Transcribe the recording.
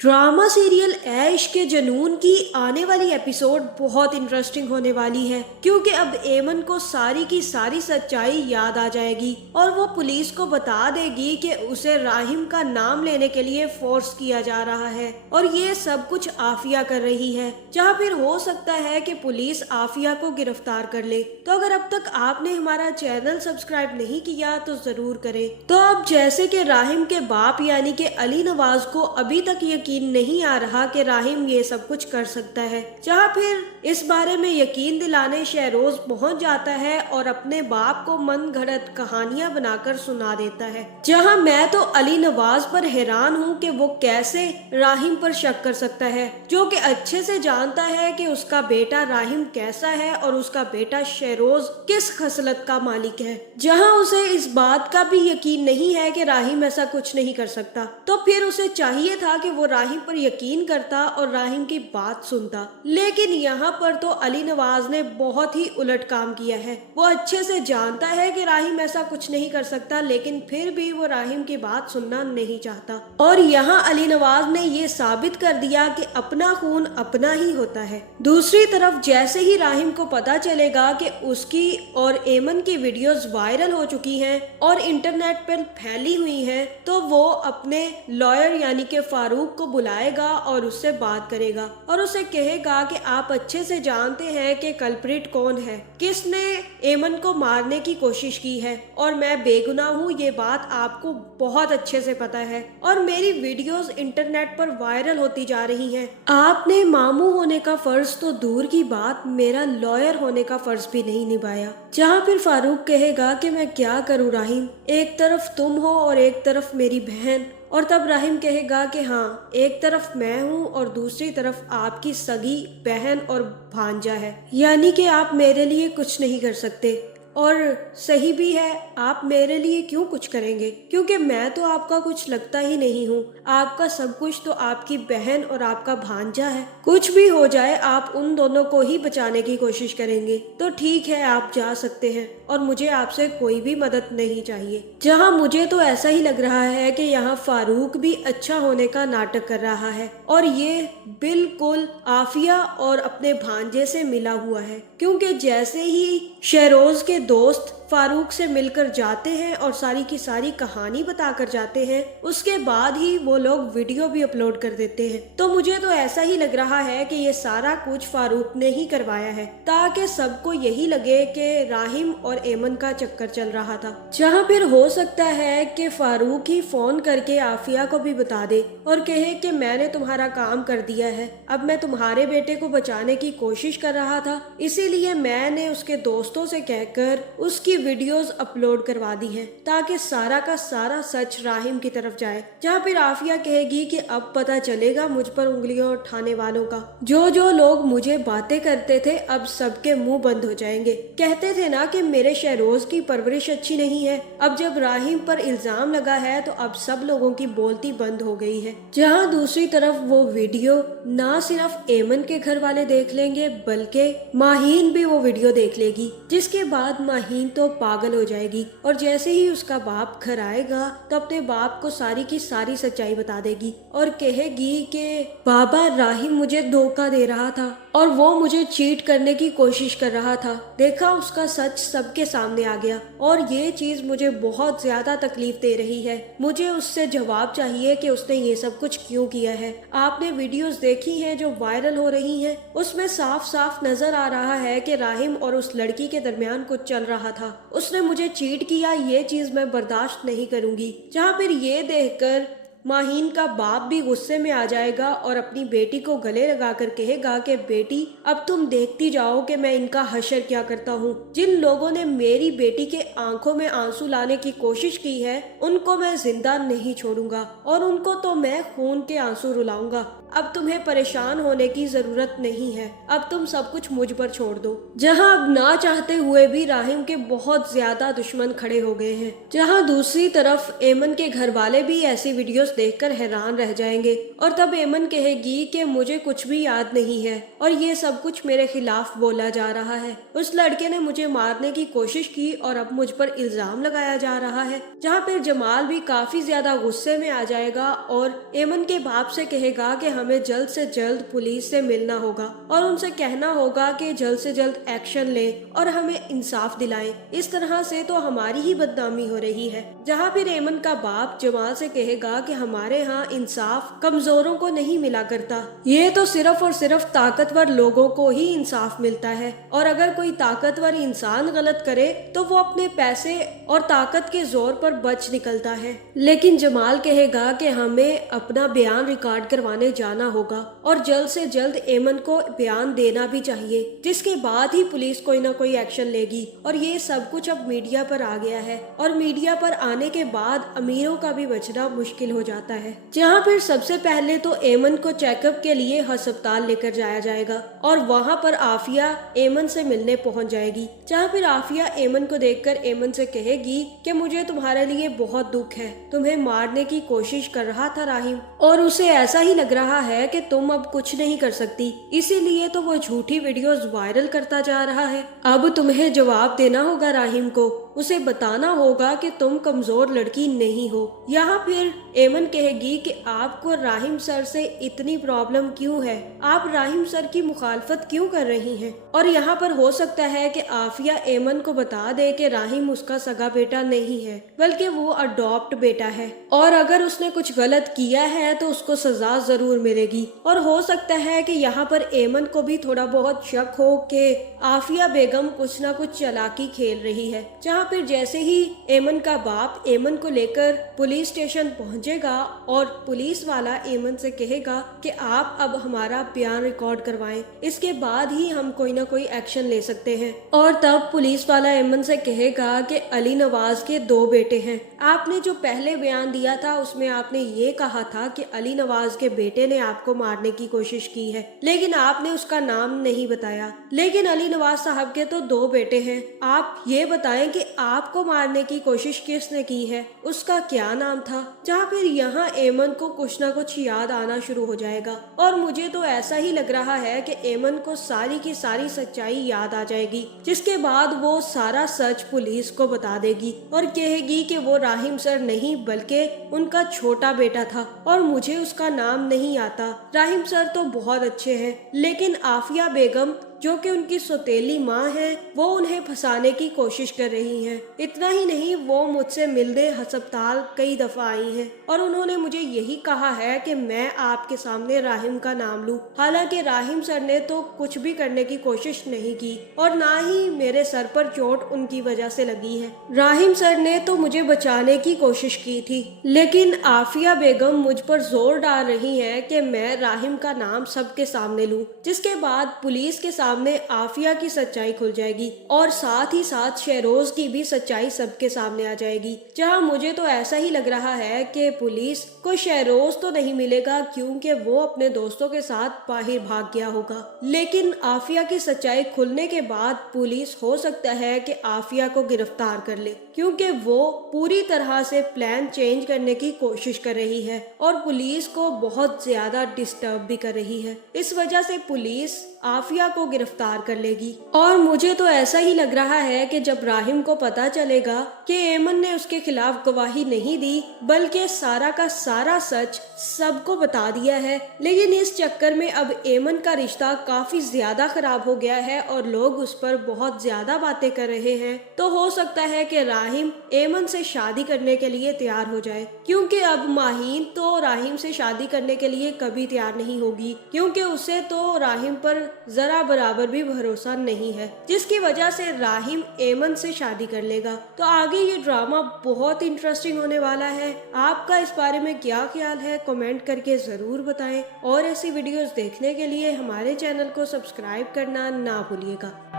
Drama serial ऐश के जुनून की आने वाली एपिसोड बहुत इंटरेस्टिंग होने वाली है, क्योंकि अब एमन को सारी की सारी सच्चाई याद आ जाएगी और वो पुलिस को बता देगी कि उसे राहिम का नाम लेने के लिए फोर्स किया जा रहा है और ये सब कुछ आफिया कर रही है। जहाँ फिर हो सकता है कि पुलिस आफिया को गिरफ्तार कर ले। तो अगर अब तक आपने हमारा चैनल सब्सक्राइब नहीं किया तो जरूर करें। तो अब जैसे कि राहिम के बाप यानी कि अली नवाज को अभी तक यकीन नहीं आ रहा कि राहिम ये सब कुछ कर सकता है, जहाँ फिर इस बारे में यकीन दिलाने शहरोज पहुंच जाता है और अपने बाप को मन घड़त कहानियां बनाकर सुना देता है। जहाँ मैं तो अली नवाज पर हैरान हूँ कि वो कैसे राहिम पर शक कर सकता है, जो कि अच्छे से जानता है कि उसका बेटा राहिम कैसा है और उसका बेटा शहरोज किस खसलत का मालिक है। जहाँ उसे इस बात का भी यकीन नहीं है कि राहिम ऐसा कुछ नहीं कर सकता, तो फिर उसे चाहिए था कि वो राहिम पर यकीन करता और राहिम की बात सुनता। लेकिन यहाँ पर तो अली नवाज ने बहुत ही उलट काम किया है। वो अच्छे से जानता है कि राहिम ऐसा कुछ नहीं कर सकता, लेकिन फिर भी वो राहिम की बात सुनना नहीं चाहता। और यहाँ अली नवाज ने ये साबित कर दिया कि अपना खून अपना ही होता है। दूसरी तरफ जैसे ही राहिम को पता चलेगा कि उसकी और एमन की वीडियोस वायरल हो चुकी हैं और इंटरनेट पर फैली हुई हैं, तो वो अपने लॉयर यानी कि फारूक को बुलाएगा और उससे बात करेगा और उसे कहेगा कि आप अच्छे से जानते हैं कि कल्प्रिट कौन है, किसने एमन को मारने की कोशिश की है और मैं बेगुनाह हूँ, ये बात आपको बहुत अच्छे से पता है और मेरी वीडियोस इंटरनेट पर वायरल होती जा रही हैं। आपने मामू होने का फर्ज तो दूर की बात, मेरा लॉयर होने का फर्ज भी नहीं निभाया। जहाँ फिर फारूक कहेगा कि मैं क्या करूँ राहिम, एक तरफ तुम हो और एक तरफ मेरी बहन। और तब राहिम कहेगा कि हाँ, एक तरफ मैं हूँ और दूसरी तरफ आपकी सगी बहन और भांजा है, यानी कि आप मेरे लिए कुछ नहीं कर सकते। और सही भी है, आप मेरे लिए क्यों कुछ करेंगे, क्योंकि मैं तो आपका कुछ लगता ही नहीं हूँ। आपका सब कुछ तो आपकी बहन और आपका भांजा है। कुछ भी हो जाए आप उन दोनों को ही बचाने की कोशिश करेंगे। तो ठीक है, आप जा सकते हैं और मुझे आपसे कोई भी मदद नहीं चाहिए। जहाँ मुझे तो ऐसा ही लग रहा है कि यहाँ फारूक भी अच्छा होने का नाटक कर रहा है और ये बिल्कुल आफिया और अपने भांजे से मिला हुआ है, क्योंकि जैसे ही शहरोज के दोस्त फारूक से मिलकर जाते हैं और सारी की सारी कहानी बताकर जाते हैं, उसके बाद ही वो लोग वीडियो भी अपलोड कर देते हैं। तो मुझे तो ऐसा ही लग रहा है कि ये सारा कुछ फारूक ने ही करवाया है, ताकि सबको यही लगे कि राहिम और एमन का चक्कर चल रहा था। जहाँ फिर हो सकता है कि फारूक ही फोन करके आफिया को भी बता दे और कहे कि मैंने तुम्हारा काम कर दिया है, अब मैं तुम्हारे बेटे को बचाने की कोशिश कर रहा था, इसीलिए मैंने उसके दोस्तों से कहकर उसकी वीडियोस अपलोड करवा दी हैं, ताकि सारा का सारा सच राहिम की तरफ जाए। जहाँ फिर आफिया कहेगी कि अब पता चलेगा मुझ पर उंगलियां उठाने वालों का, जो जो लोग मुझे बातें करते थे अब सबके मुंह बंद हो जाएंगे। कहते थे ना कि मेरे शहरोज की परवरिश अच्छी नहीं है, अब जब राहिम पर इल्जाम लगा है तो अब सब लोगों की बोलती बंद हो गई है। जहाँ दूसरी तरफ वो वीडियो ना सिर्फ एमन के घर वाले देख लेंगे, बल्कि माहीन भी वो वीडियो देख लेगी, जिसके बाद माहीन तो पागल हो जाएगी और जैसे ही उसका बाप घर आएगा तो अपने बाप को सारी की सारी सच्चाई बता देगी और कहेगी कि बाबा, राहिम मुझे धोखा दे रहा था और वो मुझे चीट करने की कोशिश कर रहा था। देखा, उसका सच सबके सामने आ गया और ये चीज मुझे बहुत ज्यादा तकलीफ दे रही है। मुझे उससे जवाब चाहिए कि उसने ये सब कुछ क्यों किया है। आपने वीडियोस देखी हैं जो वायरल हो रही हैं, उसमें साफ साफ नजर आ रहा है कि राहिम और उस लड़की के दरमियान कुछ चल रहा था। उसने मुझे चीट किया, ये चीज मैं बर्दाश्त नहीं करूंगी। जहाँ फिर ये देखकर माहीन का बाप भी गुस्से में आ जाएगा और अपनी बेटी को गले लगाकर कहेगा कि बेटी, अब तुम देखती जाओ कि मैं इनका हशर क्या करता हूँ। जिन लोगों ने मेरी बेटी के आंखों में आंसू लाने की कोशिश की है, उनको मैं जिंदा नहीं छोड़ूंगा और उनको तो मैं खून के आंसू रुलाऊंगा। अब तुम्हें परेशान होने की जरूरत नहीं है, अब तुम सब कुछ मुझ पर छोड़ दो। जहां अब ना चाहते हुए भी राहिम के बहुत ज्यादा दुश्मन खड़े हो गए हैं। जहां दूसरी तरफ एमन के घर वाले भी ऐसी वीडियोस देखकर हैरान रह जाएंगे। और तब एमन कहेगी कि मुझे कुछ भी याद नहीं है और ये सब कुछ मेरे खिलाफ बोला जा रहा है। उस लड़के ने मुझे मारने की कोशिश की और अब मुझ पर इल्जाम लगाया जा रहा है। जहाँ फिर जमाल भी काफी ज्यादा गुस्से में आ जाएगा और एमन के बाप से कहेगा कि हमें जल्द से जल्द पुलिस से मिलना होगा और उनसे कहना होगा कि जल्द से जल्द एक्शन ले और हमें इंसाफ दिलाएं। इस तरह से तो हमारी ही बदनामी हो रही है। जहाँ फिर एमन का बाप जमाल से कहेगा कि हमारे यहाँ इंसाफ कमजोरों को नहीं मिला करता, ये तो सिर्फ और सिर्फ ताकतवर लोगों को ही इंसाफ मिलता है और अगर कोई ताकतवर इंसान गलत करे तो वो अपने पैसे और ताकत के जोर पर बच निकलता है। लेकिन जमाल कहेगा कि हमें अपना बयान रिकॉर्ड करवाने जाना होगा और जल्द से जल्द एमन को बयान देना भी चाहिए, जिसके बाद ही पुलिस कोई ना कोई एक्शन लेगी। और ये सब कुछ अब मीडिया पर आ गया है और मीडिया पर आने के बाद अमीरों का भी बचना मुश्किल हो जाता है। जहाँ फिर सबसे पहले तो एमन को चेकअप के लिए अस्पताल लेकर जाया जाएगा और वहाँ पर आफिया एमन से मिलने पहुँच जाएगी। जहाँ फिर आफिया एमन को देखकर एमन से कहेगी कि मुझे तुम्हारे लिए बहुत दुख है, तुम्हें मारने की कोशिश कर रहा था राहिम और उसे ऐसा ही लग रहा है कि तुम अब कुछ नहीं कर सकती, इसीलिए तो वो झूठी वीडियोस वायरल करता जा रहा है। अब तुम्हें जवाब देना होगा राहिम को, उसे बताना होगा कि तुम कमजोर लड़की नहीं हो। यहाँ फिर एमन कहेगी कि आपको राहिम सर से इतनी प्रॉब्लम क्यों है, आप राहिम सर की मुखालफत क्यों कर रही हैं। और यहाँ पर हो सकता है कि आफिया एमन को बता दे कि राहिम उसका सगा बेटा नहीं है बल्कि वो अडॉप्ट बेटा है और अगर उसने कुछ गलत किया है तो उसको सजा जरूर मिलेगी। और हो सकता है कि यहाँ पर एमन को भी थोड़ा बहुत शक हो कि आफिया बेगम कुछ ना कुछ चालाकी खेल रही है। जहाँ फिर जैसे ही एमन का बाप एमन को लेकर पुलिस स्टेशन पहुंचेगा और पुलिस वाला एमन से कहेगा कि आप अब हमारा बयान रिकॉर्ड करवाएं, इसके बाद ही हम कोई ना कोई एक्शन ले सकते हैं। और तब पुलिस वाला एमन से कहेगा कि अली नवाज के 2 बेटे हैं, आपने जो पहले बयान दिया था उसमें आपने ये कहा था कि अली नवाज के बेटे ने आपको मारने की कोशिश की है, लेकिन आपने उसका नाम नहीं बताया। लेकिन अली नवाज साहब के तो 2 बेटे हैं, आप ये बताएं कि आपको मारने की कोशिश किसने की है, उसका क्या नाम था। जहाँ फिर यहाँ एमन को कुछ ना कुछ याद आना शुरू हो जाएगा और मुझे तो ऐसा ही लग रहा है कि एमन को सारी की सारी सच्चाई याद आ जाएगी, जिसके बाद वो सारा सच पुलिस को बता देगी और कहेगी कि वो राहिम सर नहीं बल्कि उनका छोटा बेटा था और मुझे उसका नाम नहीं आता। राहिम सर तो बहुत अच्छे हैं, लेकिन आफिया बेगम जो कि उनकी सौतेली माँ है वो उन्हें फंसाने की कोशिश कर रही हैं। इतना ही नहीं, वो मुझसे मिलने अस्पताल कई दफा आई हैं और उन्होंने मुझे यही कहा है कि मैं आपके सामने राहिम का नाम लूं। हालांकि राहिम सर ने तो कुछ भी करने की कोशिश नहीं की और ना ही मेरे सर पर चोट उनकी वजह से लगी है। राहिम सर ने तो मुझे बचाने की कोशिश की थी, लेकिन आफिया बेगम मुझ पर जोर डाल रही है कि मैं राहिम का नाम सबके सामने लूं, जिसके बाद पुलिस के सामने आफिया की सच्चाई खुल जाएगी और साथ ही साथ शहरोज की भी सच्चाई सबके सामने आ जाएगी। जहां मुझे तो ऐसा ही लग रहा है कि पुलिस को शहरोज तो नहीं मिलेगा क्योंकि वो अपने दोस्तों के साथ बाहर भाग गया होगा, लेकिन आफिया की सच्चाई खुलने के बाद पुलिस हो सकता है कि आफिया को गिरफ्तार कर ले, क्योंकि वो पूरी तरह से प्लान चेंज करने की कोशिश कर रही है और पुलिस को बहुत ज्यादा डिस्टर्ब भी कर रही है। इस वजह से पुलिस आफिया को गिरफ्तार कर लेगी और मुझे तो ऐसा ही लग रहा है कि जब राहिम को पता चलेगा कि एमन ने उसके खिलाफ गवाही नहीं दी बल्कि सारा का सारा सच सबको बता दिया है, लेकिन इस चक्कर में अब एमन का रिश्ता काफी ज्यादा खराब हो गया है और लोग उस पर बहुत ज्यादा बातें कर रहे हैं, तो हो सकता है कि राहिम एमन से शादी करने के लिए तैयार हो जाए, क्योंकि अब माहीन तो राहिम से शादी करने के लिए कभी तैयार नहीं होगी, क्योंकि उसे तो राहिम पर जरा बराबर भी भरोसा नहीं है, जिसकी वजह से राहिम एमन से शादी कर लेगा। तो आगे ये ड्रामा बहुत इंटरेस्टिंग होने वाला है। आपका इस बारे में क्या ख्याल है कमेंट करके जरूर बताएं और ऐसी वीडियोस देखने के लिए हमारे चैनल को सब्सक्राइब करना ना भूलिएगा।